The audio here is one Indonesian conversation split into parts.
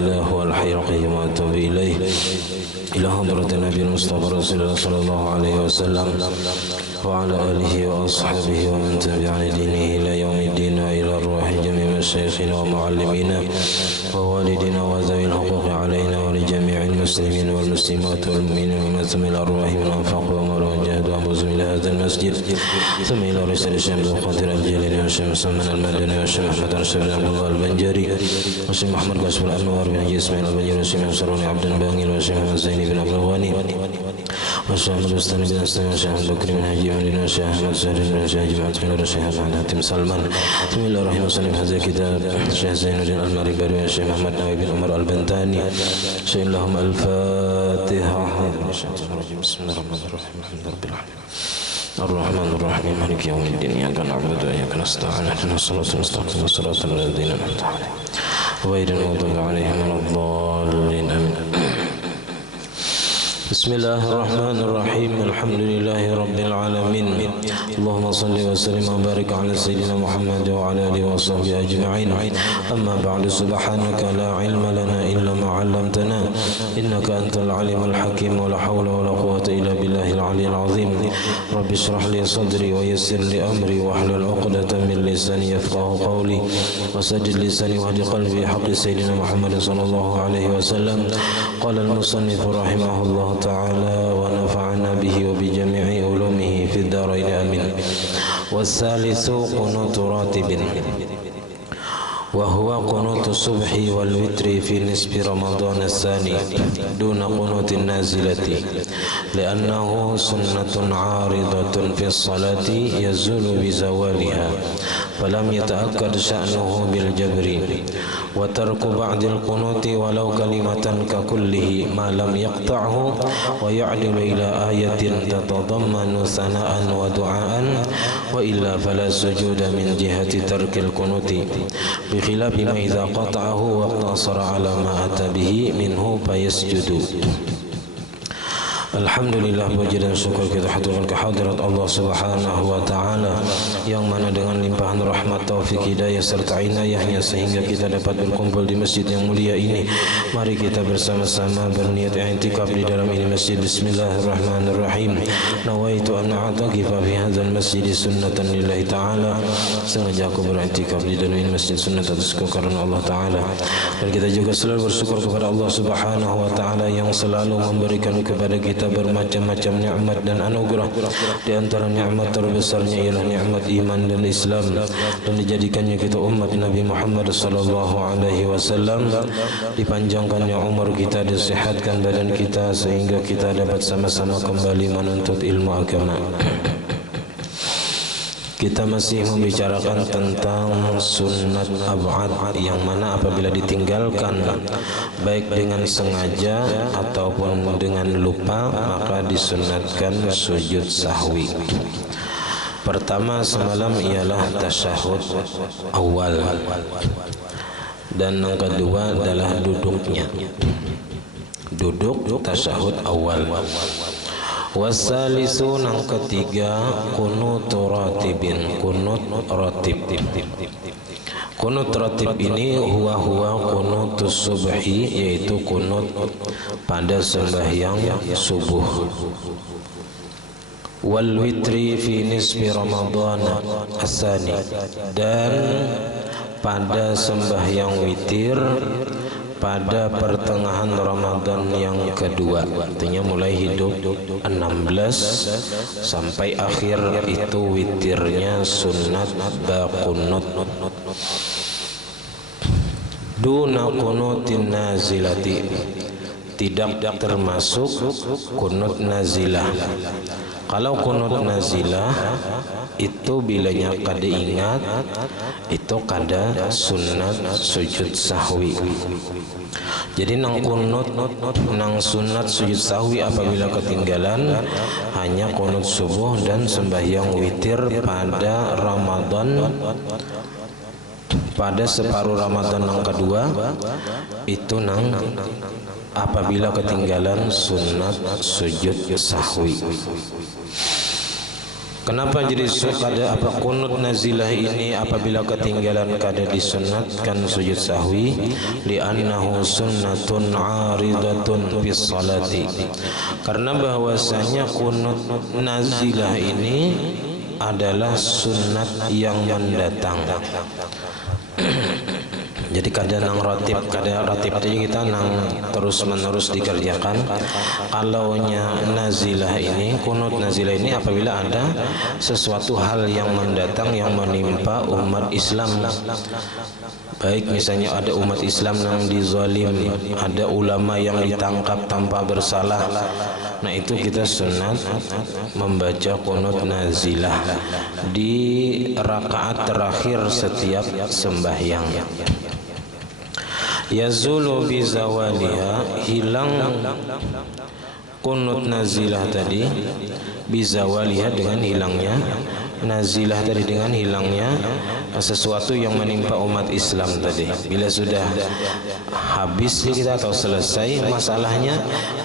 إلا هو الحي القيوم وأتوب إليه إلى حضرة النبي المصطفى رسول الله صلى الله عليه وسلم وعلى آله وأصحابه ومن تبع دينه إلى يوم الدين وإلى أرواح جميع مشايخنا ومعلمينا ووالدنا وذوي الحقوق علينا ولجميع المسلمين والمسلمات والمؤمنين ومن الأرواح من أنفقوا ومروا وجاهدوا أنفسهم إلى هذا المسجد ثم إلى رسال الشمس القادر الجليل والشيخ مسلم المدني والشيخ محمد الشيخ عبد الله البنجري والشيخ محمد قاسم الأنوار بن حجي إسماعيل البنجري والشيخ مسروني عبد الباقي والشيخ محمد زيني بن عبد الغني والشيخ محمد بستاني بن أسلم والشيخ محمد بكري بن حجي مدين والشيخ أحمد سهل بن الشيخ جماعة من والشيخ محمد حاتم سلمان بسم الله الرحمن الرحيم هذا الكتاب الشيخ زين الدين المريباري والشيخ محمد نووي بن عمر البنتاني شيخ لهم الفاتحة بسم الله الرحمن الرحيم الحمد لله رب العالمين الرحمن الرحيم مالك يوم الدين إياك نعبد وإياك نستعين اهدنا الصراط المستقيم صراط الذين أنعمت عليهم غير المغضوب عليهم ولا الضالين آمين بسم الله الرحمن الرحيم الحمد لله رب العالمين اللهم صل وسلم وبارك على سيدنا محمد وعلى آله وصحبه أجمعين أما بعد سبحانك لا علم لنا إلا ما علمتنا إنك أنت العليم الحكيم ولا حول ولا قوة إلا بالله العلي العظيم رب اشرح لي صدري ويسر لي أمري واحلل عقدة من لساني يفقه قولي وسدد لساني واهد قلبي حق سيدنا محمد صلى الله عليه وسلم قال المصنف رحمه الله تعالى ونفعنا به وبجميع علومه في الدارين آمين والثالث قنوت راتب وهو قنوت الصبح والوتر في نصف رمضان الثاني دون قنوت النازلة لأنه سنة عارضة في الصلاة يزول بزوالها فلم يتأكد شأنه بالجبر وترك بعض القنوت ولو كلمة ككله ما لم يقطعه ويعدل إلى آية تتضمن ثناء ودعاء وإلا فلا سجود من جهة ترك القنوت بخلاف ما إذا قطعه واقتصر على ما أتى به منه فيسجد. Alhamdulillah, puji dan syukur kita haturkan kehadirat Allah Subhanahu wa taala yang mana dengan limpahan rahmat, taufik, hidayah serta inayahnya sehingga kita dapat berkumpul di masjid yang mulia ini. Mari kita bersama-sama berniat i'tikaf di dalam ini masjid. Bismillahirrahmanirrahim. Nawaitu an a'takifa fi hadzal masjid sunnatan lillahi taala. Sengaja aku beriktikaf di dalam ini masjid sunnat atasku karena Allah taala. Dan kita juga selalu bersyukur kepada Allah Subhanahu wa taala yang selalu memberikan kepada kita bermacam-macam nikmat dan anugerah. Di antara nikmat terbesarnya ialah nikmat iman dan Islam, dan dijadikannya kita umat Nabi Muhammad sallallahu alaihi wasallam, dipanjangkannya umur kita, disehatkan badan kita sehingga kita dapat sama-sama kembali menuntut ilmu agama. Kita masih membicarakan tentang sunat ab'ad yang mana apabila ditinggalkan baik dengan sengaja ataupun dengan lupa maka disunatkan sujud sahwi. Pertama semalam ialah tasyahud awal dan yang kedua adalah duduknya. Duduk tasyahud awal. Wasalisu yang ketiga kunut ratibin, kunut ratib. Kunut ratib ini huwa kunutus subhi, yaitu kunut pada sembahyang subuh. Wal witri fi nisfi Ramadan asani, dan pada sembahyang witir pada pertengahan Ramadan yang kedua, artinya mulai hidup 16 sampai akhir itu witirnya sunat baqunut. Duna kunutin nazilati, tidak termasuk kunut nazilah. Kalau kunut nazilah itu bilanya kada ingat itu kada sunat sujud sahwi. Jadi nang kunut nang sunat sujud sahwi apabila ketinggalan hanya kunut subuh dan sembahyang witir pada Ramadan, pada separuh Ramadan yang kedua itu nang apabila ketinggalan sunat sujud sahwi. Kenapa jadi kada apa kunut nazilah ini apabila ketinggalan kada disunatkan sujud sahwi? Li'annahu sunnatun 'aridatun bis salati. Karena bahwasanya kunut nazilah ini adalah sunnat yang mendatang. Jadi kada nang rotib aja kita nang terus menerus dikerjakan. Kalaunya nazilah ini, kunut nazilah ini apabila ada sesuatu hal yang mendatang yang menimpa umat Islam. Baik misalnya ada umat Islam yang dizalim, ada ulama yang ditangkap tanpa bersalah. Nah itu kita sunat membaca kunut nazilah di rakaat terakhir setiap sembahyang. Yazulu bizawaliha, hilang kunut nazilah tadi, bizawaliha dengan hilangnya nazilah tadi, dengan hilangnya sesuatu yang menimpa umat Islam tadi. Bila sudah habis kita atau selesai masalahnya,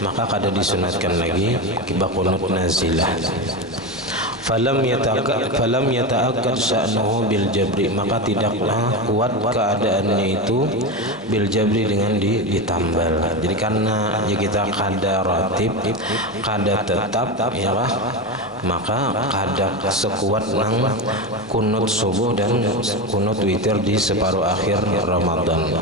maka kada disunatkan lagi kiba kunut nazilah. Falam yata'akkad sya'nuhu bil jabri, maka tidaklah kuat keadaannya itu bil jabri dengan ditambal. Jadi karena kita kada ratib, kada tetap ya lah, maka kada sekuat nang kunut subuh dan kunut witir di separuh akhir Ramadan.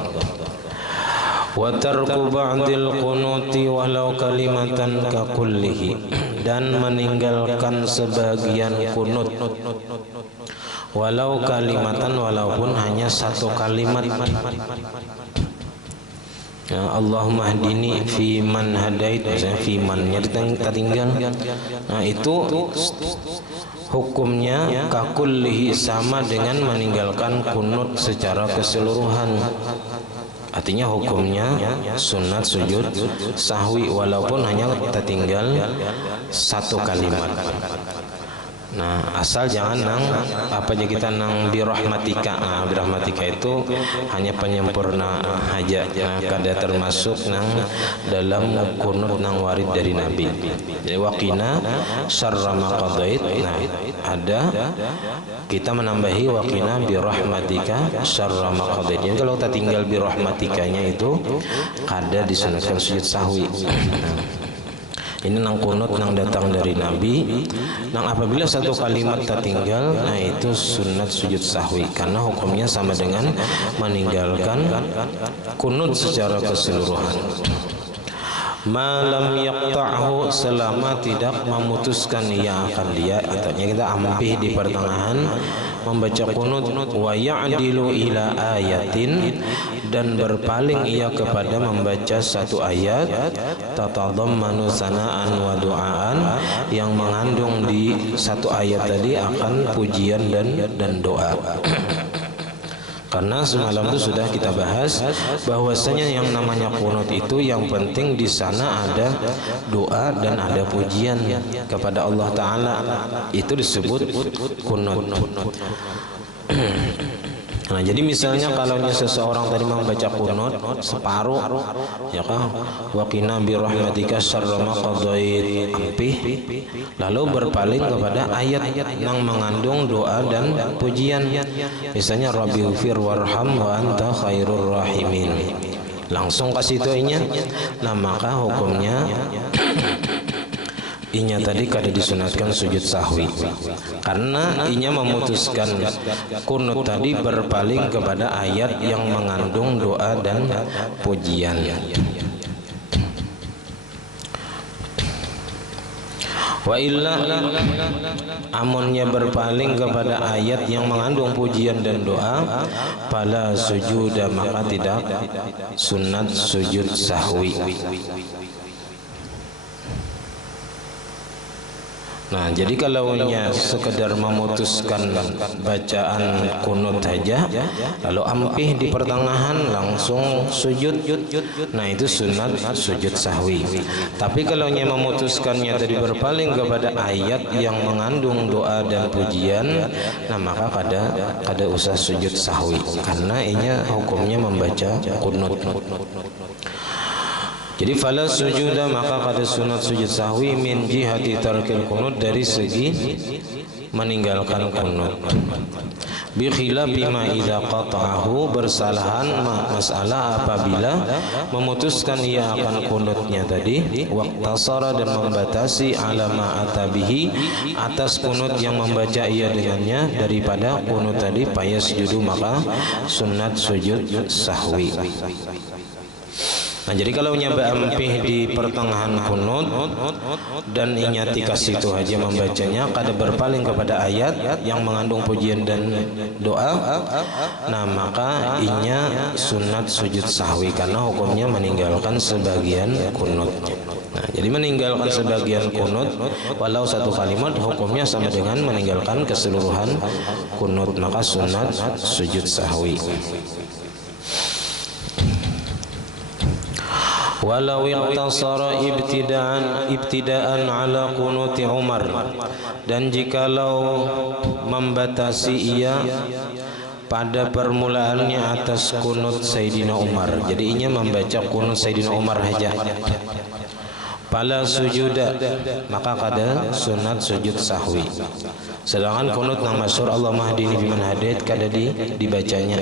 Wa tarku ba'dil qunuti walau kalimatan ka kullihi, dan meninggalkan sebagian kunut walau kalimatan, walaupun hanya satu kalimat. Ya, Allahumma hdini fi man hadait, misalnya fi man-nya tertinggal. Nah itu hukumnya kakullihi, sama dengan meninggalkan kunut secara keseluruhan. Artinya hukumnya sunat sujud sahwi walaupun hanya tertinggal satu kalimat. Nah, asal jangan nang apa aja kita nang birahmatika. Nah, birahmatika itu hanya penyempurna hajat. Nah, kada termasuk nang dalam kunut nang warid dari Nabi. Jadi waqina syarra ma qadait. Nah, ada kita menambahi waqina birahmatika syarra ma qadait. Jadi kalau kita tinggal birahmatikanya itu kada disunatkan sujud sahwi. Ini nang kunut nang datang dari Nabi. Nang apabila satu kalimat tertinggal, nah itu sunat sujud sahwi, karena hukumnya sama dengan meninggalkan kunut secara keseluruhan. Malam yaqta'hu, selama tidak memutuskan ia akan dia, artinya kita ampih di pertengahan membaca kunut. Wa ya'dilu ila ayatin, dan berpaling ia kepada membaca satu ayat tatadammanu sana'an wa du'aan, yang mengandung di satu ayat tadi akan pujian dan doa. Karena semalam itu sudah kita bahas bahwasanya yang namanya kunut itu yang penting di sana ada doa dan ada pujian kepada Allah Ta'ala, itu disebut kunut. Nah, jadi misalnya kalau seseorang tadi membaca kunut separuh, ya kan, waqina bi rahmatika syarra ma qadait, ampih, lalu berpaling kepada ayat yang mengandung doa dan pujian. Misalnya rabbighfir warham wa anta khairur rahimin, langsung kasih doanya. Nah, maka hukumnya inya tadi kada disunatkan sujud sahwi, karena inya memutuskan kunut tadi berpaling kepada ayat yang mengandung doa dan pujian. Wa illa, amunnya berpaling kepada ayat yang mengandung pujian dan doa, fala sujuda, maka tidak sunat sujud sahwi. Nah, jadi kalau sekedar memutuskan bacaan kunut saja, lalu ampih di pertengahan langsung sujud, nah itu sunat sujud sahwi. Tapi kalau memutuskannya tadi berpaling kepada ayat yang mengandung doa dan pujian, nah maka kada usah sujud sahwi, karena ini hukumnya membaca kunut. Jadi fala sujuda, maka kada sunat sujud sahwi min jihati tarkil kunut, dari segi meninggalkan kunut. Bi khilafi ma idza qata'ahu, bersalahan masalah apabila memutuskan ia akan kunutnya tadi, waqtasara, dan membatasi ala ma atabihi, atas kunut yang membaca ia dengannya daripada kunut tadi, payasjudu, maka sunat sujud sahwi. Nah, jadi kalau nyaba ampih di pertengahan kunut dan inyati situ aja membacanya, kada berpaling kepada ayat yang mengandung pujian dan doa, nah maka inya sunat sujud sahwi karena hukumnya meninggalkan sebagian kunutnya. Nah, jadi meninggalkan sebagian kunut walau satu kalimat hukumnya sama dengan meninggalkan keseluruhan kunut, maka sunat sujud sahwi. Walau iqtasara ibtidaan ala kunuti Umar, dan jikalau membatasi ia pada permulaannya atas kunut Sayyidina Umar, jadi inya membaca kunut Sayyidina Umar saja, fala sujuda, maka kada sunat sujud sahwi. Sedangkan kunut nang masyhur Allahumma hdini biman hadait kada dibacanya.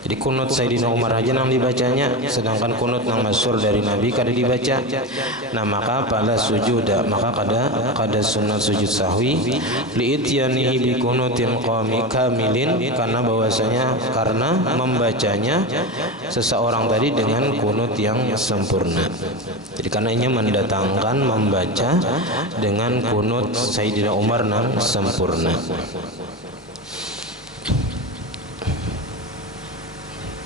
Jadi kunut Sayyidina Umar aja nang dibacanya, sedangkan kunut nang masyhur dari Nabi kada dibaca. Nah, maka pada sujuda, maka kada sunat sujud sahwi liityanihi bi kunutin kamilin, karena bahwasanya karena membacanya seseorang tadi dengan kunut yang sempurna. Jadi karena ini mendatangkan membaca dengan kunut Sayyidina Umar nang sempurna.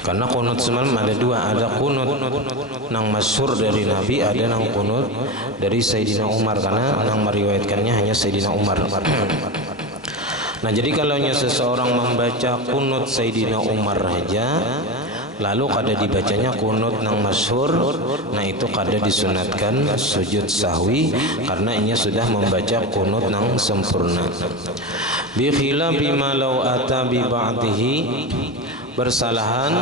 Karena kunut semalam ada dua, ada kunut nang masyhur dari Nabi, ada nang kunut dari Sayyidina Umar, karena nang meriwayatkannya hanya Sayyidina Umar. Nah, jadi kalau seseorang membaca kunut Sayyidina Umar saja, lalu kada dibacanya kunut nang masyhur, nah itu kada disunatkan sujud sahwi karena inya sudah membaca kunut nang sempurna. Bi khilafi ma law ata bi ba'dihi, bersalahan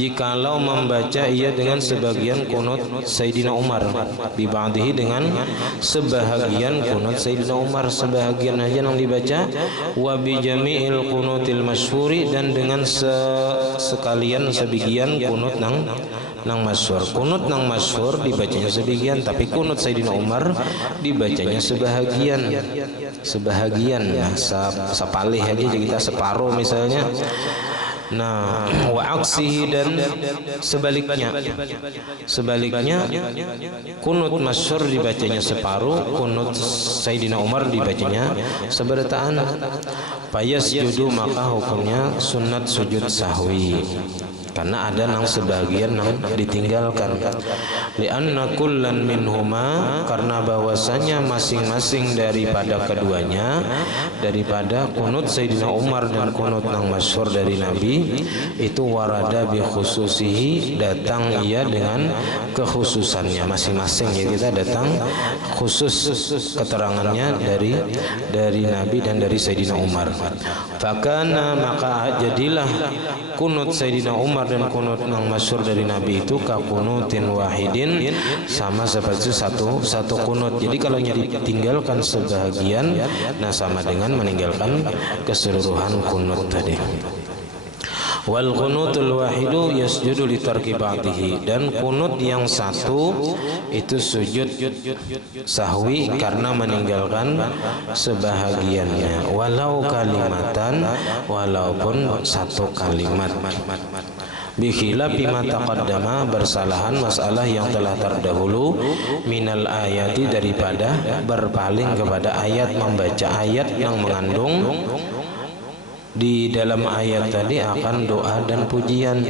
jikalau membaca ia dengan sebagian kunut Sayyidina Umar, bi ba'dihi, dengan sebahagian kunut Sayyidina Umar, sebahagian aja yang dibaca, wa bi jami'il kunutil masyhuri, dan dengan sekalian sebagian kunut nang masyhur. Kunut nang masyhur dibacanya sebagian, tapi kunut Sayyidina Umar dibacanya sebahagian. Nah, sepalih aja kita separuh misalnya. Nah, wa aksihi, dan sebaliknya kunut masyhur dibacanya separuh, kunut Sayyidina Umar dibacanya seberataan. Payasjudu, maka hukumnya sunat sujud sahwi karena ada nang sebagian nang ditinggalkan. Lianna kullan minhuma, karena bahwasanya masing-masing daripada keduanya, daripada kunut Sayyidina Umar dan kunut nang masyhur dari Nabi, itu warada bi khususihi, datang ia dengan kekhususannya masing-masing. Ya, kita datang khusus keterangannya dari Nabi dan dari Sayyidina Umar. Fakana, maka jadilah kunut Sayyidina Umar dan kunut nang masyhur dari Nabi itu kakunutin wahidin, sama seperti satu kunut. Jadi kalau ditinggalkan sebahagian, nah sama dengan meninggalkan keseluruhan kunut tadi. Wal qunutul wahidu yasjudu li tarki ba'dihi, dan kunut yang satu itu sujud sahwi karena meninggalkan sebahagiannya, walau kalimatan, walaupun satu kalimat. Bikhilafi ma taqaddama, bersalahan masalah yang telah terdahulu, minal ayati, daripada berpaling kepada ayat, membaca ayat yang mengandung di dalam ayat tadi akan doa dan pujian.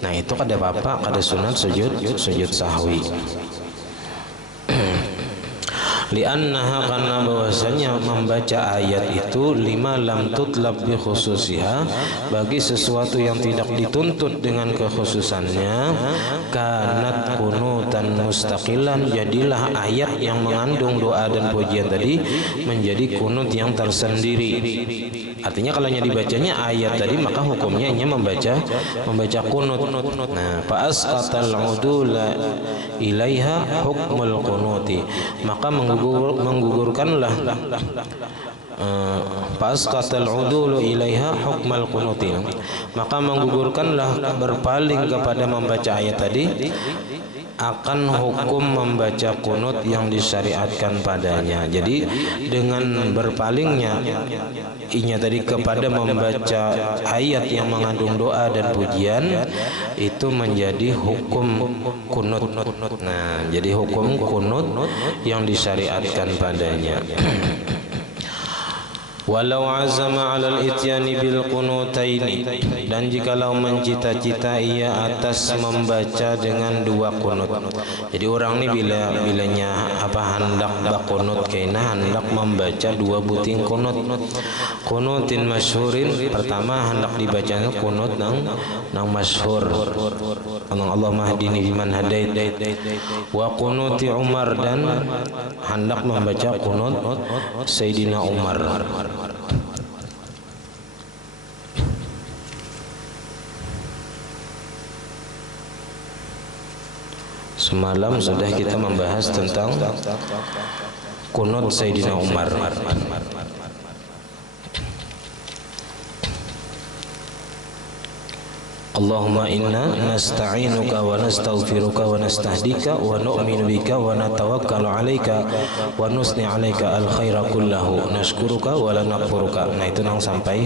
Nah, itu kada apa-apa, kada sunat sujud sahwi. Liannaha, karena bahwasanya membaca ayat itu lima lam tutlab bi khususiha, bagi sesuatu yang tidak dituntut dengan kekhususannya, kanat kunutan mustaqilan, jadilah ayat yang mengandung doa dan pujian tadi menjadi kunut yang tersendiri. Artinya kalau hanya dibacanya ayat tadi, maka hukumnya hanya membaca kunut. Nah, fa asqatal udula ilaiha hukmul kunuti, maka menggugurkanlah fasqatal udulu ilaiha hukmal kunuti, maka menggugurkanlah berpaling kepada membaca ayat tadi akan hukum membaca kunut yang disyariatkan padanya. Jadi dengan berpalingnya inya tadi kepada membaca ayat yang mengandung doa dan pujian, itu menjadi hukum kunut. Nah, jadi hukum kunut yang disyariatkan padanya. Walau azama 'alal ityani bil qunutaini, dan jikalau mencita-cita ia atas membaca dengan dua kunut. Jadi orang ini bilanya hendak bakunut kaina, hendak membaca dua buting kunut. Kunutin masyhurin, pertama hendak dibacanya kunut nang masyhur, Allahumma hdini biman hadait, wa kunuti Umar, dan hendak membaca kunut Sayyidina Umar. Semalam sudah kita membahas tentang kunut Sayyidina Umar. Allahumma inna nasta'inuka wa nastaghfiruka wa nastahdika wa nu'minu bika wa natawakkalu 'alaika wa nusni 'alaika al-khaira kullahu nashkuruka wa la nakfuruka. Nah, itu nang sampai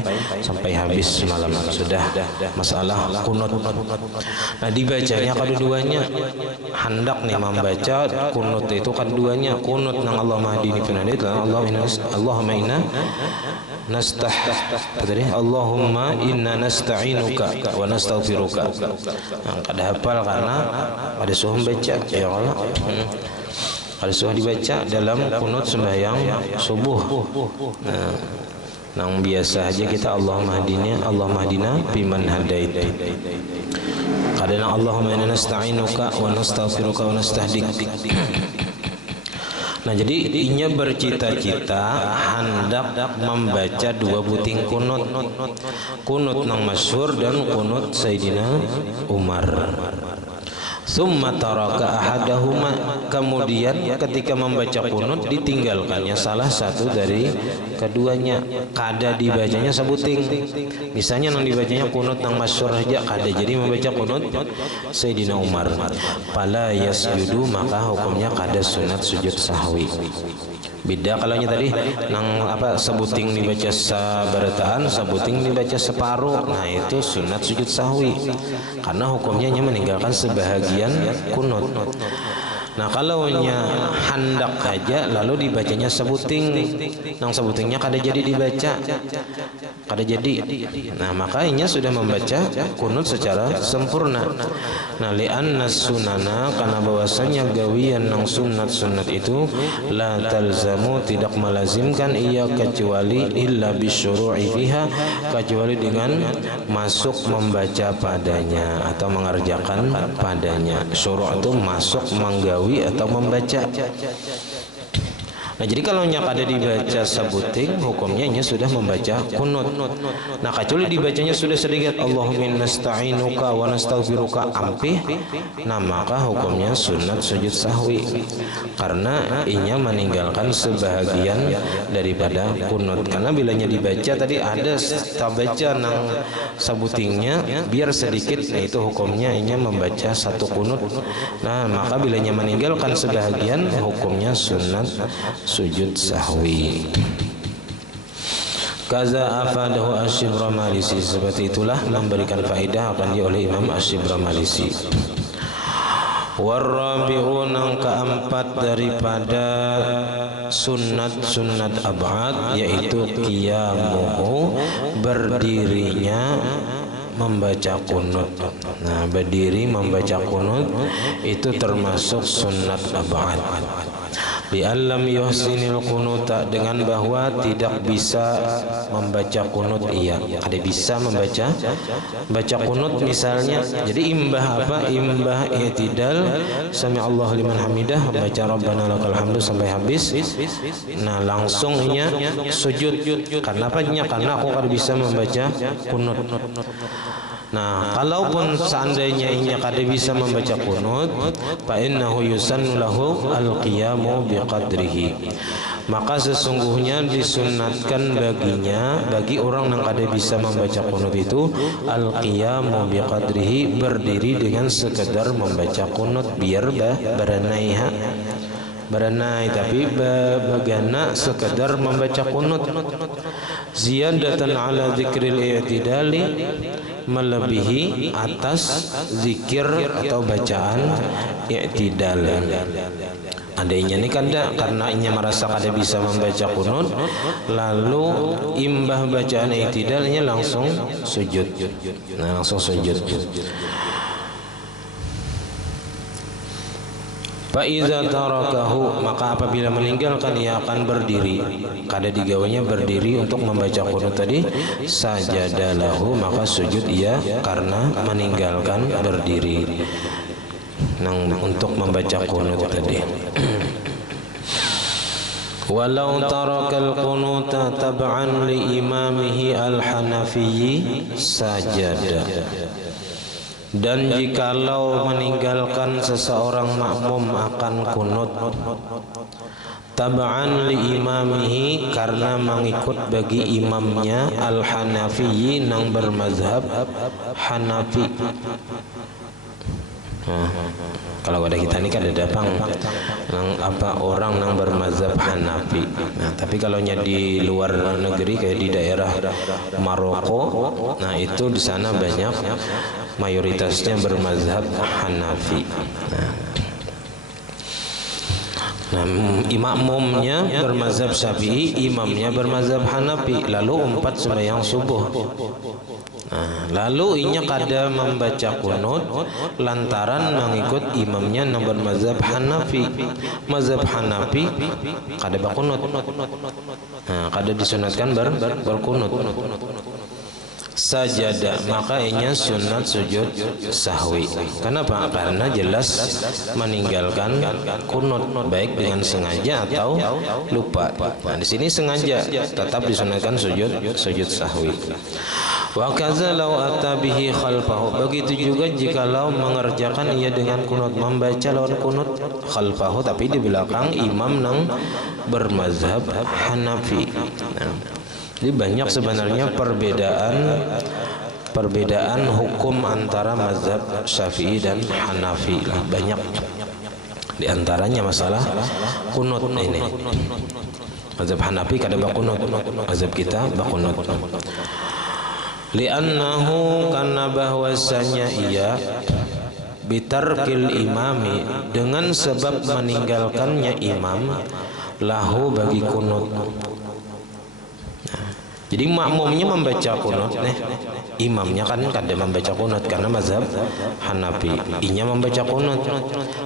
habis semalam sudah masalah kunut. Nah, dibacanya keduanya, hendak nih membaca kunut itu keduanya, kunut nang Allahumma hdini fiman hadait, Allahumma inna Allahumma inna nasta'inuka wa nastaghfiruka. Kada hafal karena ada suah baca ya Allah. Ada suah dibaca dalam kunut sembahyang subuh. Nah, nang biasa aja kita Allahumma hdina biman hadait. Kadang Allahumma inna nasta'inuka wa nastaghfiruka wa nastahdik. Nah, jadi inya bercita-cita hendak membaca dua buting kunut nang masyhur dan kunut Sayyidina Umar. Summa taraka ahadahuma, kemudian ketika membaca kunut ditinggalkannya salah satu dari keduanya, kada dibacanya sebuting. Misalnya nang dibacanya kunut nang masyhur aja kada jadi membaca kunut Sayyidina Umar, fala yasjudu, maka hukumnya kada sunat sujud sahwi. Beda kalaunya tadi nang sebuting dibaca sabarataan, sebuting dibaca separuh. Nah, itu sunat sujud sahwi karena hukumnya hanya meninggalkan sebahagian kunut. Nah, kalau hendak aja lalu dibacanya sebuting, nang sebutingnya kada jadi dibaca, kada jadi. Nah, makanya sudah membaca kunut secara sempurna. Nah, li'anna sunana, karena bahwasanya gawian nang sunat itu la talzamu, tidak melazimkan ia kecuali illa bisyuru'i fiha, kecuali dengan masuk membaca padanya atau mengerjakan padanya. Syuru' itu masuk, menggawi atau membaca. Nah, jadi kalau kada dibaca sebuting, hukumnya sudah membaca kunut. Nah, kecuali dibacanya sudah sedikit Allahumma nasta'inuka wa nastaghfiruka ampih, nah maka hukumnya sunat sujud sahwi karena inya meninggalkan sebahagian daripada kunut. Karena bilanya dibaca tadi ada tabaca nang sebutingnya biar sedikit, nah itu hukumnya inya membaca satu kunut. Nah, maka bilanya meninggalkan sebahagian, hukumnya sunat sujud sahwi. Kaza afadahu Asy-Syibramalisi, seperti itulah memberikan faedah akan oleh Imam Asy-Syibramalisi. Warabi'un, yang keempat daripada sunat ab'ad, yaitu qiyamuhu, berdirinya membaca kunut. Nah, berdiri membaca kunut itu termasuk sunat ab'ad. Li'allam yuhsinil qunuta, dengan bahwa tidak bisa membaca kunut. Iya, ada bisa baca kunut misalnya. Jadi imbah apa? Imbah i'tidal, sami Allahu liman hamidah, baca Rabbana lakal hamdu sampai habis. Nah, langsungnya sujud. Karena apanya? Karena aku kada bisa membaca kunut. Nah, kalaupun seandainya ini kada bisa membaca kunut, fa innahu yusannu lahu al-qiyamu biqadrihi, maka sesungguhnya disunatkan baginya, bagi orang yang kada bisa membaca kunut itu, al-qiyamu biqadrihi, berdiri dengan sekedar membaca kunut, biar berenai tapi bagana sekedar membaca kunut. Ziyadatan ala dzikril i'tidali, melebihi atas zikir atau bacaan i'tidal. Adanya ini karena inya merasa kada bisa membaca kunut, lalu imbah bacaan i'tidalnya langsung sujud. Nah, langsung sujud. Faiza tarakahu, maka apabila meninggalkan ia akan berdiri. Kada digawanya berdiri untuk membaca kunut tadi, sajadalahu, maka sujud ia karena meninggalkan berdiri untuk membaca kunut tadi. Walau tarakal qunuta tab'an li imamihi al-hanafiyyi sajada. Dan jikalau meninggalkan seseorang makmum akan kunut tab'an li imamihi, karena mengikut bagi imamnya, al-hanafiyyi, nang bermazhab Hanafi. Kalau ada kita ini kan ada orang yang bermazhab Hanafi. Nah, tapi kalau di luar negeri kayak di daerah Maroko, nah itu di sana banyak mayoritasnya bermazhab Hanafi. Nah, imamnya bermazhab Syafi'i, imamnya bermazhab Hanafi, lalu umpat sembahyang subuh. Nah, lalu inya kada membaca kunut lantaran mengikut imamnya yang bermazhab Hanafi. Mazhab Hanafi kada bakunut. Nah, kada disunatkan berkunut. Sajada, maka inya sunat sujud sahwi. Kenapa? Karena jelas meninggalkan kunut, baik dengan sengaja atau lupa. Nah, di sini sengaja, tetap disunatkan sujud sahwi. Wa kaza law atabihi khalfahu, begitu juga jikalau mengerjakan ia dengan kunut, membaca lawan kunut khalfahu, tapi di belakang imam nang bermazhab Hanafi. Nah, jadi banyak sebenarnya perbedaan hukum antara mazhab Syafi'i dan Hanafi lah, banyak. Di antaranya masalah kunut ini. Mazhab Hanafi kada bakunut, mazhab kita bakunut. Li'annahu, karena bahwasanya ia bitarkil imami, dengan sebab meninggalkannya imam, lahu bagi kunut. Jadi makmumnya membaca kunut, imamnya kan kada membaca kunut karena mazhab Hanafi. Inya membaca kunut,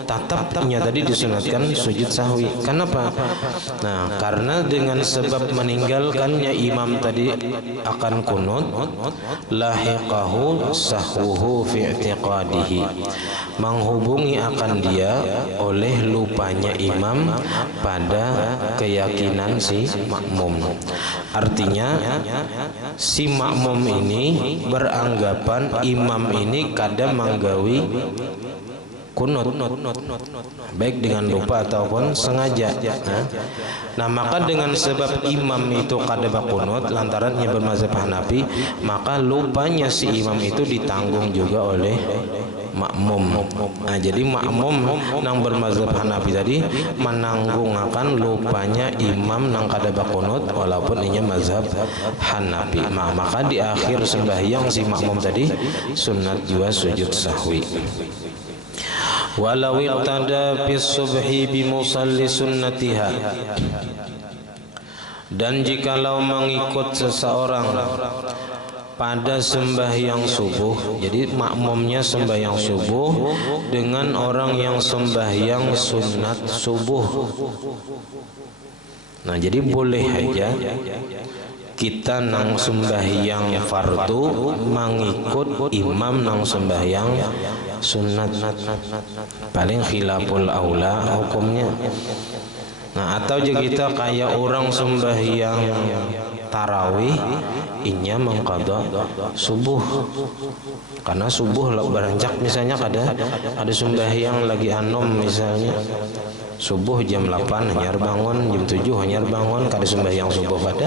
tetapnya tadi disunatkan sujud sahwi. Kenapa? Nah, karena dengan sebab meninggalkannya imam tadi akan kunut, lahiqahu sahwuhu fi i'tiqadihi, menghubungi akan dia oleh lupanya imam pada keyakinan si makmum. Artinya si makmum ini beranggapan imam ini kadang menggawi kunut, baik dengan lupa ataupun sengaja. Nah, maka dengan sebab imam itu kada bakunut lantaran ia bermazhab Hanafi, maka lupanya si imam itu ditanggung juga oleh makmum. Nah, jadi makmum nang bermazhab Hanafi tadi menanggung akan lupanya imam nang kada bakunut walaupun inya mazhab Hanafi. Nah, maka di akhir sembahyang si makmum tadi sunat juga sujud sahwi. Walau iqtada fi subhi bi musalli sunnatiha, dan jikalau mengikut seseorang pada sembahyang subuh. Jadi makmumnya sembahyang subuh dengan orang yang sembahyang sunat subuh. Nah, jadi boleh aja kita nang sembahyang fardu mengikut imam nang sembahyang sunat. Paling khilaful aula hukumnya. Nah, atau juga kita kayak orang sembahyang tarawih inya mengqadha subuh. Karena subuh lah beranjak misalnya ada sembahyang lagi anom misalnya. Subuh jam 8 hanyar bangun, jam 7 hanyar bangun, kada sembahyang subuh pada.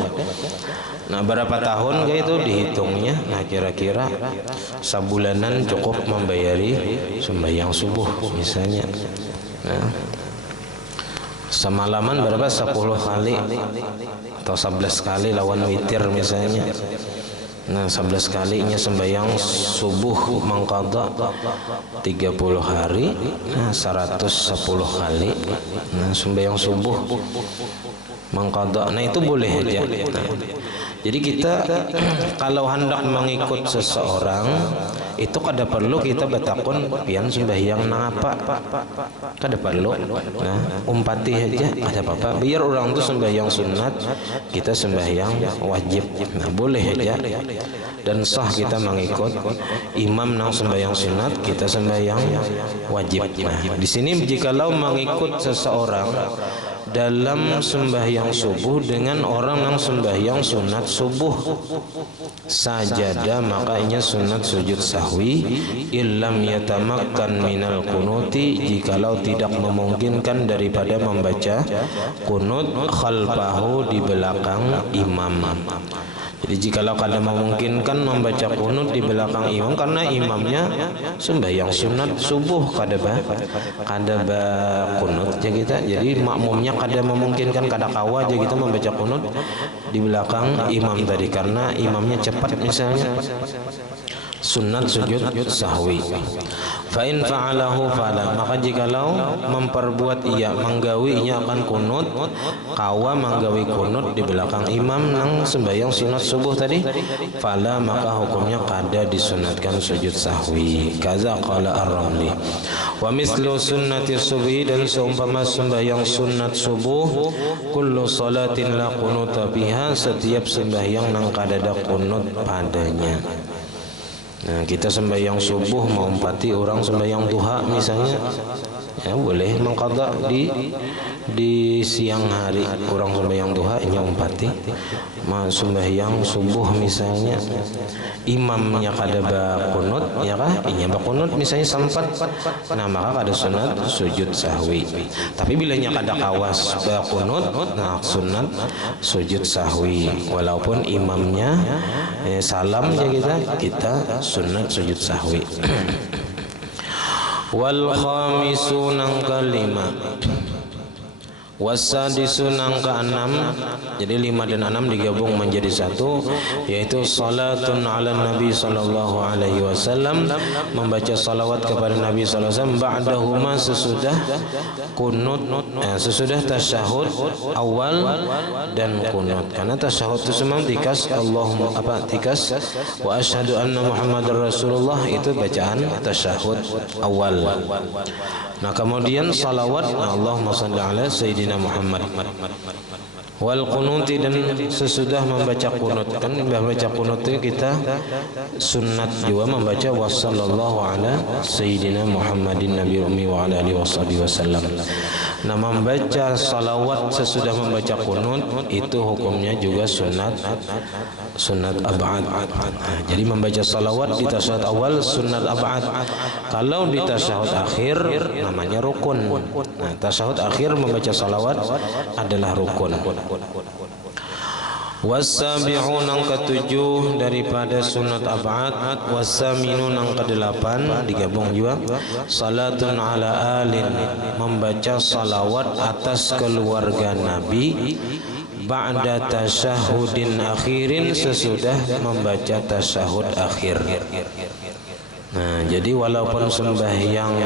Nah, berapa tahun kayak itu dihitungnya. Nah, kira-kira sabulanan cukup membayari sembahyang subuh misalnya. Nah, semalaman berapa? 10 kali atau 11 kali lawan witir misalnya. Nah, 11 kalinya sembahyang subuh mengqadha 30 hari. Nah, 110 kali. Nah, sembahyang subuh mengqadha. Nah, itu boleh aja. Nah, jadi kita kalau hendak mengikut seseorang itu kada perlu kita betakun pian sembahyang nang apa. Kada perlu. Nah, umpati aja ada apa-apa. Biar orang tu sembahyang sunat, kita sembahyang wajib. Nah, boleh aja. Dan sah kita mengikut imam nang sembahyang sunat, kita sembahyang wajib. Nah, di sini jikalau mengikut seseorang dalam sembahyang subuh dengan orang yang sembahyang sunat subuh sajadah, makanya sunat sujud sahwi illam yatamakkan minal kunuti, jikalau tidak memungkinkan daripada membaca kunut khalfahu di belakang imam. Jadi jikalau kada memungkinkan membaca kunut di belakang imam karena imamnya sembahyang sunat subuh kada ba kunut aja kita. Jadi makmumnya kada memungkinkan, kada kawa aja kita membaca kunut di belakang imam tadi karena imamnya cepat misalnya. Sunat sujud sahwi. Fa in fa'alahu fala, maka jikalau memperbuat ia menggawi ia akan kunut, kawa menggawi kunut di belakang imam nang sembahyang sunat subuh tadi, fala maka hukumnya kada disunatkan sujud sahwi. Kaza qala ar-Ramli. Wa mislu sunnati subhi, dan seumpama sembahyang sunat subuh, kullu salatin la qunuta biha, setiap sembahyang nang kada ada kunut padanya. Nah, kita sembahyang subuh mau umpati orang sembahyang duha misalnya, ya boleh mengqadha di siang hari orang sembahyang duha inya umpati. Mau sembahyang subuh misalnya imamnya kada bakunut ya kah, inya bakunut misalnya sempat, nah maka kada sunat sujud sahwi. Tapi bila nya kada kawas bakunut, nah sunat sujud sahwi walaupun imamnya salam aja kita sunat sujud sahwi. Wal khamisu nang kalima, wasadisu nang keenam, jadi 5 dan 6 digabung menjadi satu, yaitu salatun ala Nabi sallallahu alaihi wasallam, membaca salawat kepada Nabi sallallahu alaihi wasallam ba'dahuma, sesudah kunut, sesudah tasyahud awal dan kunut. Karena tasyahud itu semua tikas Allahumma tikas wa asyhadu anna Muhammadar Rasulullah, itu bacaan tasyahud awal. Nah, kemudian salawat Allahumma shalli ala sayyidina Muhammad. Wal qunuti, dan sesudah membaca kunut, kan membaca kunut itu kita sunat juga membaca wassallallahu ala sayyidina Muhammadin nabi ummi wa ala alihi wasallam. Nah, membaca salawat sesudah membaca kunut itu hukumnya juga sunat ab'ad. Nah, jadi membaca salawat di tasyahud awal sunat ab'ad. Kalau di tasyahud akhir namanya rukun. Nah, tasyahud akhir membaca salawat adalah rukun. Wasabi'un nang ketujuh daripada sunat ab'ad, wasaminu nang kedelapan digabung juga salatun ala alin, membaca salawat atas keluarga Nabi ba'da tasyahudin akhirin, sesudah membaca tasyahud akhir. Nah, jadi walaupun sembahyang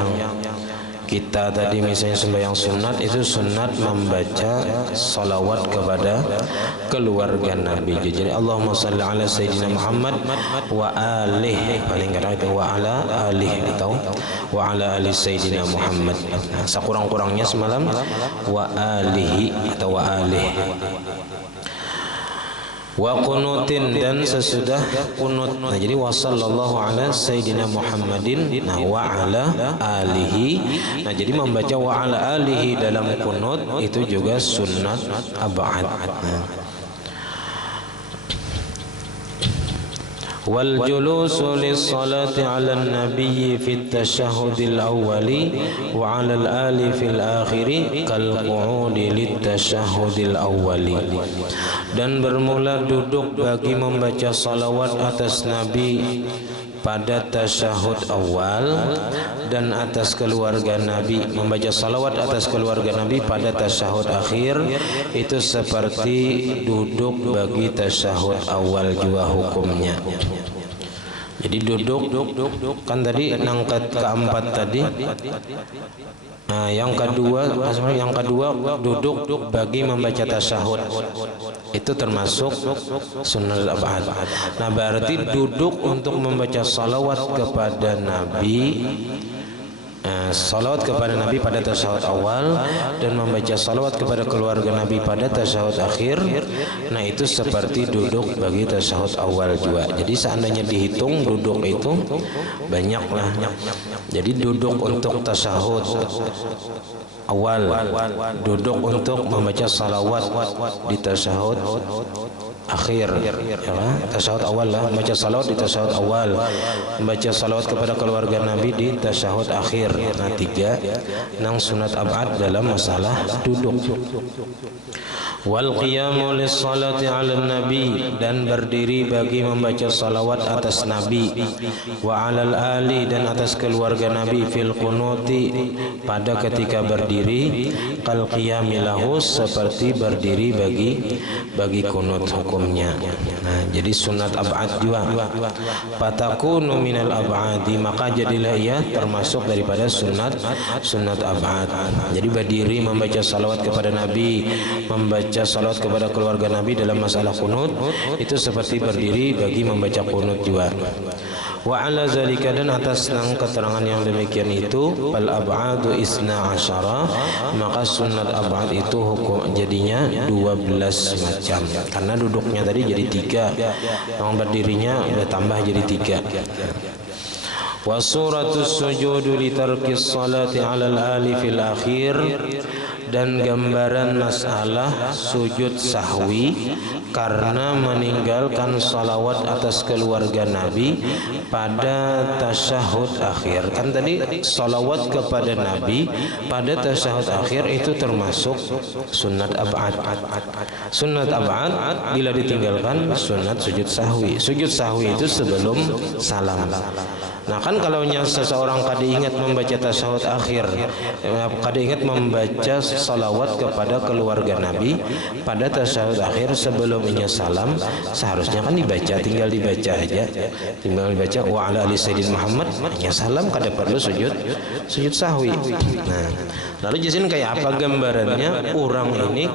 kita tadi misalnya sembahyang sunat, itu sunat membaca salawat kepada keluarga Nabi. Jadi Allahumma shalli ala sayyidina Muhammad wa alihi, paling kadang itu wa ala alihi atau wa ala ali sayyidina Muhammad. Nah, sekurang-kurangnya semalam wa alihi atau wa alihi. Wa qunutin, dan sesudah kunut. Nah, jadi wa sallallahu ala sayyidina Muhammadin, nah wa ala alihi. Nah, jadi membaca wa ala alihi dalam kunut itu juga sunnat ab'ad. Wal julusu lis-salati 'alan nabiyyi fit tasyahhudil awwali wa 'alal ali fil akhiri kal qu'udi lit tasyahhudil awwali. Dan bermula duduk bagi membaca salawat atas Nabi pada tasyahud awal dan atas keluarga Nabi, membaca salawat atas keluarga Nabi pada tasyahud akhir itu seperti duduk bagi tasyahud awal juga hukumnya. Jadi duduk kan tadi nangkat keempat tadi. Nah, yang kedua duduk bagi membaca tasyahud itu termasuk sunnah ab'ad. Nah, berarti duduk untuk membaca salawat kepada Nabi, salawat kepada Nabi pada tasyahud awal dan membaca salawat kepada keluarga Nabi pada tasyahud akhir. Nah, itu seperti duduk bagi tasyahud awal juga. Jadi seandainya dihitung duduk itu banyaklah. Jadi duduk untuk tasyahud awal, duduk untuk membaca salawat di tasyahud akhir, ya, tasyahud awal lah, membaca salawat di tasyahud awal, membaca salawat kepada keluarga Nabi di tasyahud akhir. Nah, 3 nang sunat ab'ad dalam masalah duduk. Wal qiyamu lis-salati 'alan nabi, dan berdiri bagi membaca salawat atas Nabi, wa 'alal ali, dan atas keluarga Nabi, fil qunuti, pada ketika berdiri, kal qiyami lahu, seperti berdiri bagi kunut hukumnya. Nah, jadi sunat ab'ad juga. Fatakunu minal ab'adi, maka jadilah ia termasuk daripada sunat ab'ad. Jadi berdiri membaca salawat kepada Nabi, membaca salawat kepada keluarga Nabi dalam masalah kunut itu seperti berdiri bagi membaca kunut juga. Wa ala zalika, dan atas keterangan yang demikian itu, fal ab'adu isna asyara, maka sunat ab'ad itu hukum jadinya 12 macam. Karena duduknya tadi jadi 3, yang berdirinya udah tambah jadi 3. Wa suratus sujudu li tarkis salati 'alal ali fil akhir, dan gambaran masalah sujud sahwi karena meninggalkan salawat atas keluarga Nabi pada tasyahud akhir. Kan tadi salawat kepada Nabi pada tasyahud akhir itu termasuk sunat ab'ad. Sunat ab'ad bila ditinggalkan sunat sujud sahwi. Sujud sahwi itu sebelum salam. Nah, kan kalau seseorang kada ingat membaca tasyahud akhir, kada ingat membaca salawat kepada keluarga Nabi pada tasyahud akhir sebelum salam, seharusnya kan dibaca, tinggal dibaca aja, tinggal dibaca wa ala ali sayyidina Muhammad, hanya salam, kada perlu sujud sahwi. Nah, lalu jisin kayak apa gambarannya orang ini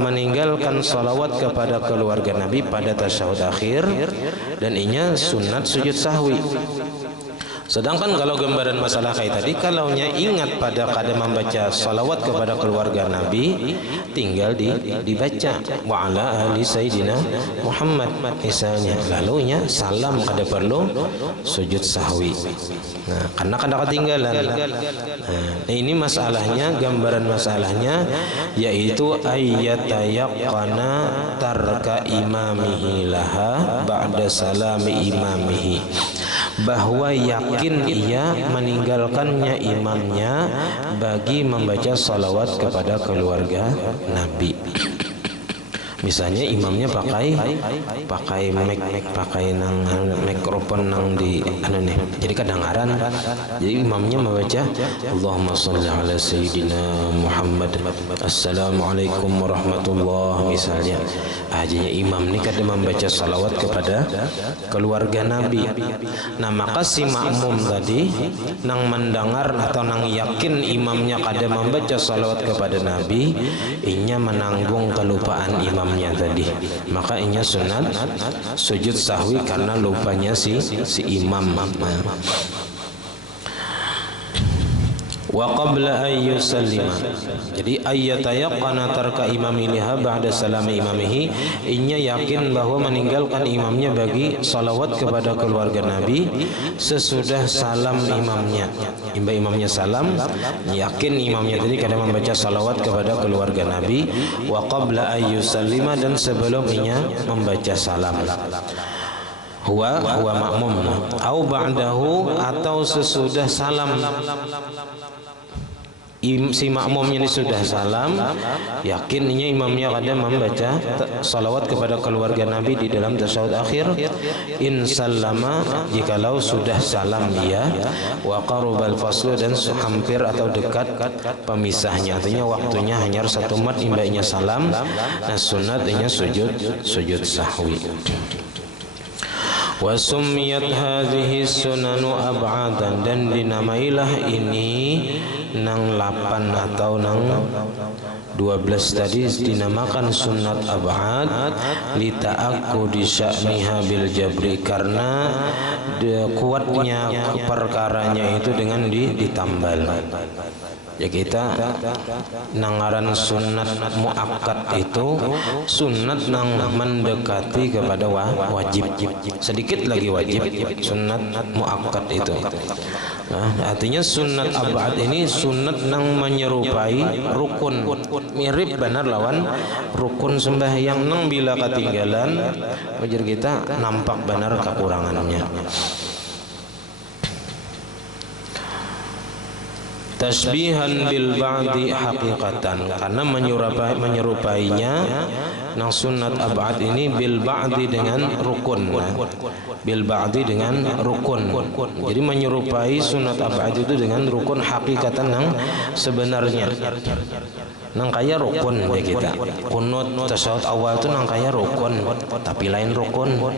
meninggalkan salawat kepada keluarga Nabi pada tasyahud akhir dan inya sunat sujud sahwi. Sedangkan kalau gambaran masalah kayak tadi, kalaunya ingat pada kada membaca salawat kepada keluarga Nabi, tinggal dibaca wa ala ali sayyidina Muhammad misalnya, lalunya salam, kada perlu sujud sahwi. Nah, karena kada ketinggalan. Nah, ini masalahnya, gambaran masalahnya yaitu ayyatayaqana tarka imamihi laha ba'da salami imamihi, bahwa yakin ia meninggalkannya imamnya bagi membaca salawat kepada keluarga Nabi. Misalnya imamnya pakai mic, pakai nang mikrofon nang di anu nih. Jadi kedengaran. Jadi imamnya membaca Allahumma shalli ala sayyidina Muhammad. Assalamualaikum warahmatullahi misalnya. Jadinya imam ini kadang membaca salawat kepada keluarga Nabi. Nah, maka si makmum tadi nang mendengar atau nang yakin imamnya kadang membaca salawat kepada Nabi, inya menanggung kelupaan imamnya tadi. Maka inya sunat sujud sahwi karena lupanya si imam. Wa qabla ay yusallima. Jadi ayyatayaqqana tarka imamiliha ba'da salami imamihi, inya yakin bahwa meninggalkan imamnya bagi salawat kepada keluarga Nabi sesudah salam imamnya. Imamnya salam, yakin imamnya tadi kadang membaca salawat kepada keluarga Nabi. Wa qabla ay yusallima, dan sebelum inya membaca salam. Huwa makmum au ba'dahu, atau sesudah salam. Si makmumnya ini sudah salam, yakinnya imamnya kadang membaca salawat kepada keluarga Nabi di dalam tasyahud akhir. In sallama, jikalau sudah salam dia, wa qarubal faslu, dan hampir atau dekat pemisahnya, artinya waktunya hanya 1 mat imbainya salam. Nah, sunatnya sujud sahwi. Wa summiyat hadhihi sunanu ab'adan, dan dinamailah ini nang 8 atau nang 12 tadi dinamakan sunat ab'ad li ta'aqqudi sya'niha bil jabri, karena kuatnya perkaranya itu dengan ditambal. Ya, kita nangaran sunat muakkad itu sunat nang mendekati kepada wajib. Sedikit lagi wajib sunat muakkad itu. Nah, artinya sunat ab'ad ini sunat nang menyerupai rukun, mirip benar lawan rukun sembahyang, nang bila ketinggalan wajar kita nampak benar kekurangannya. Tasbihan bil ba'di haqiqatan, karena menyerupainya nang sunat ab'ad ini bil ba'di dengan rukun. Bil ba'di dengan rukun. Jadi menyerupai sunat ab'ad itu dengan rukun haqiqatan nang sebenarnya. Nang kaya rukun ya kita. Kunut tasyahud awal itu nang kaya rukun, tapi lain rukun.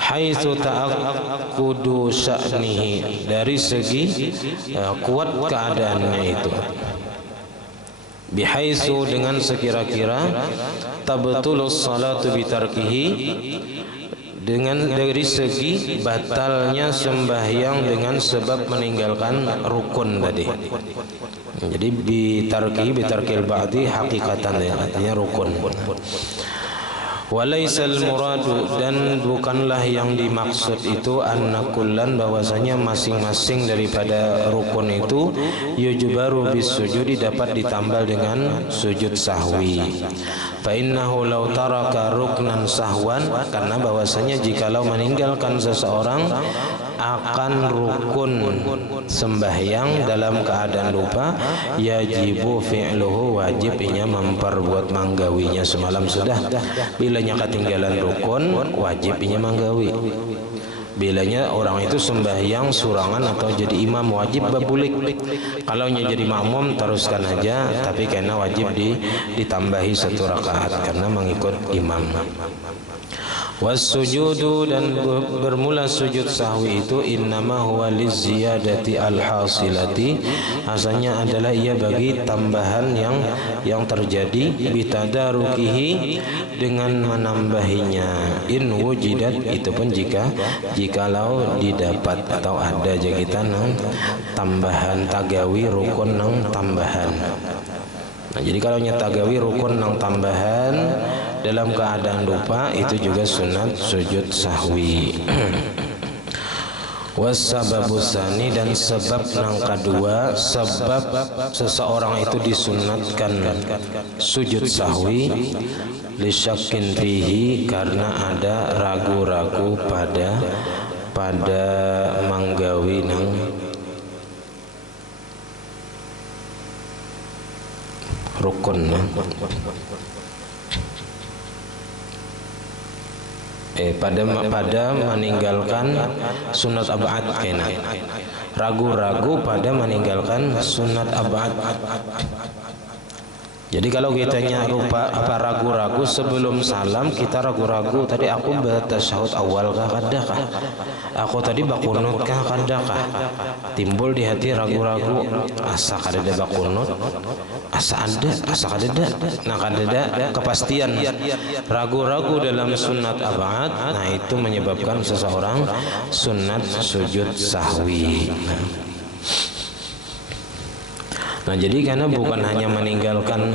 Haitsu ta'aqqudu sya'nihi, dari segi kuat keadaannya itu. Bihaitsu, dengan sekira-kira tabtulus salatu bitarkihi, dengan dari segi batalnya sembahyang dengan sebab meninggalkan rukun tadi. Jadi bitarkil ba'di hakikatan, ya, artinya rukun. Walaisal muradu, dan bukanlah yang dimaksud itu annakullan, bahwasanya masing-masing daripada rukun itu yujbaru bisujudi, dapat ditambal dengan sujud sahwi. Fa innahu law taraka ruknan sahwan, karena bahwasanya jikalau meninggalkan seseorang akan rukun sembahyang dalam keadaan lupa, yajibu fi'luhu, wajibnya memperbuat manggawinya semalam sudah. Bilanya ketinggalan rukun, wajibnya manggawi. Bilanya orang itu sembahyang surangan atau jadi imam, wajib babulik. Kalau jadi makmum teruskan aja, tapi karena wajib ditambahi 1 rakaat karena mengikut imam. Wasujudu, dan bermula sujud sahwi itu innama huwa liziyadati alhasilati, asalnya adalah ia bagi tambahan yang terjadi, bitadarukihi, dengan menambahinya, in wujidat, itu pun jikalau didapat atau ada aja kita nang tambahan tagawi rukun nang tambahan. Nah, jadi kalau nyatagawi rukun nang tambahan dalam keadaan lupa, itu juga sunat sujud sahwi. Wasababusani, dan sebab nang kedua, sebab seseorang itu disunatkan sujud sahwi, lisyakin fihi, karena ada ragu-ragu pada manggawi nang rukun. pada meninggalkan sunat ab'ad kena. Ragu-ragu pada meninggalkan sunat ab'ad. Jadi kalau kitanya ragu-ragu sebelum salam, kita ragu-ragu tadi aku bertasyahud awal kah kadakah? Aku tadi bakunut kah kadakah? Timbul di hati ragu-ragu, asa kadada bakunut, asa kadada. Nah kadada kepastian. Ragu-ragu dalam sunat ab'ad, nah itu menyebabkan seseorang sunat sujud sahwi. Nah jadi karena bukan hanya meninggalkan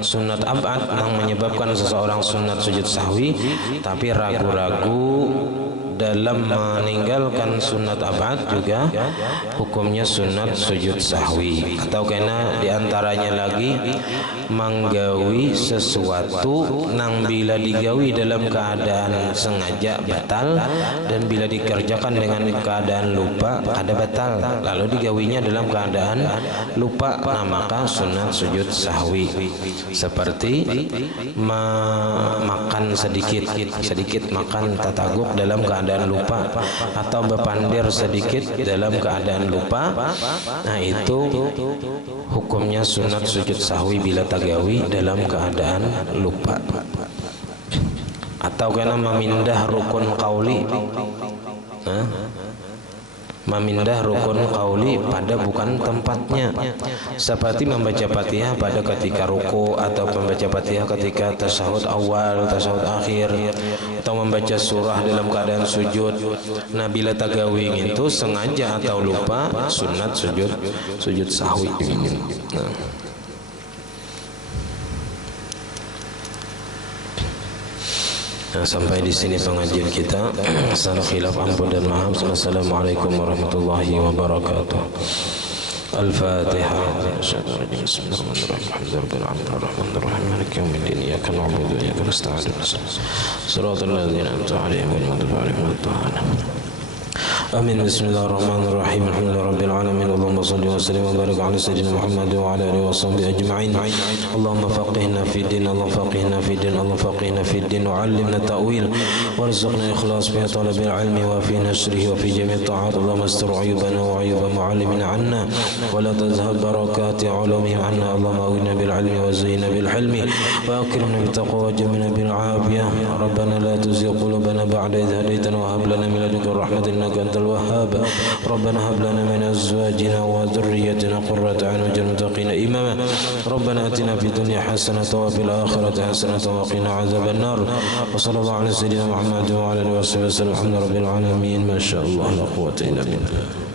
sunat ab'ad yang menyebabkan seseorang sunat sujud sahwi, tapi ragu-ragu dalam meninggalkan sunat ab'ad juga hukumnya sunat sujud sahwi. Atau karena diantaranya lagi menggawi sesuatu nang bila digawi dalam keadaan sengaja batal, dan bila dikerjakan dengan keadaan lupa ada batal. Lalu digawinya dalam keadaan lupa, nah maka sunat sujud sahwi. Seperti makan sedikit makan tataguk dalam keadaan lupa, atau bepandir sedikit dalam keadaan lupa, nah itu hukumnya sunat sujud sahwi bila tagawi dalam keadaan lupa. Atau karena memindah rukun qauli, memindah rukun qauli pada bukan tempatnya, seperti membaca Fatihah pada ketika ruku, atau membaca Fatihah ketika tasyahud awal, tasyahud akhir, atau membaca surah dalam keadaan sujud. Nah bila tagawi itu sengaja atau lupa, sunat sujud sahwi. Nah, sampai di sini pengajian kita. Salah khilaf ampun dan maaf. Assalamualaikum warahmatullahi wabarakatuh. Al-Fatihah. Bismillahirrahmanirrahim. Alhamdulillahirabbil alamin arrahmanir rahim maliki yaumiddin iyyaka na'budu wa iyyaka nasta'in shiratal ladzina an'amta 'alaihim ghairil maghdubi 'alaihim waladdallin. آمين. بسم الله الرحمن الرحيم. الحمد لله رب العالمين. اللهم صل وسلم وبارك على سيدنا محمد وعلى آله وصحبه أجمعين. اللهم فقهنا في الدين، اللهم فقهنا في الدين، اللهم فقهنا في الدين، وعلمنا التأويل، وارزقنا إخلاص في طلب العلم وفي نشره وفي جميع الطاعات. اللهم استر عيوبنا وعيوب معلمنا عنا، ولا تذهب بركات علومهم عنا. اللهم أغننا بالعلم وزينا بالحلم، وأكرمنا بالتقوى وجملنا بالعافية. ربنا لا تزغ قلوبنا بعد إذ هديتنا، وهب لنا من لدنك الرحمة إنك أنت الوهاب. ربنا هب لنا من أزواجنا وذريتنا قرة أعين واجعلنا للمتقين إماما. ربنا آتنا في الدنيا حسنة وفي الآخرة حسنة وقنا عذاب النار. وصلى الله على سيدنا محمد وعلى آله وصحبه وسلم. الحمد لله رب العالمين. ما شاء الله لا قوة إلا بالله.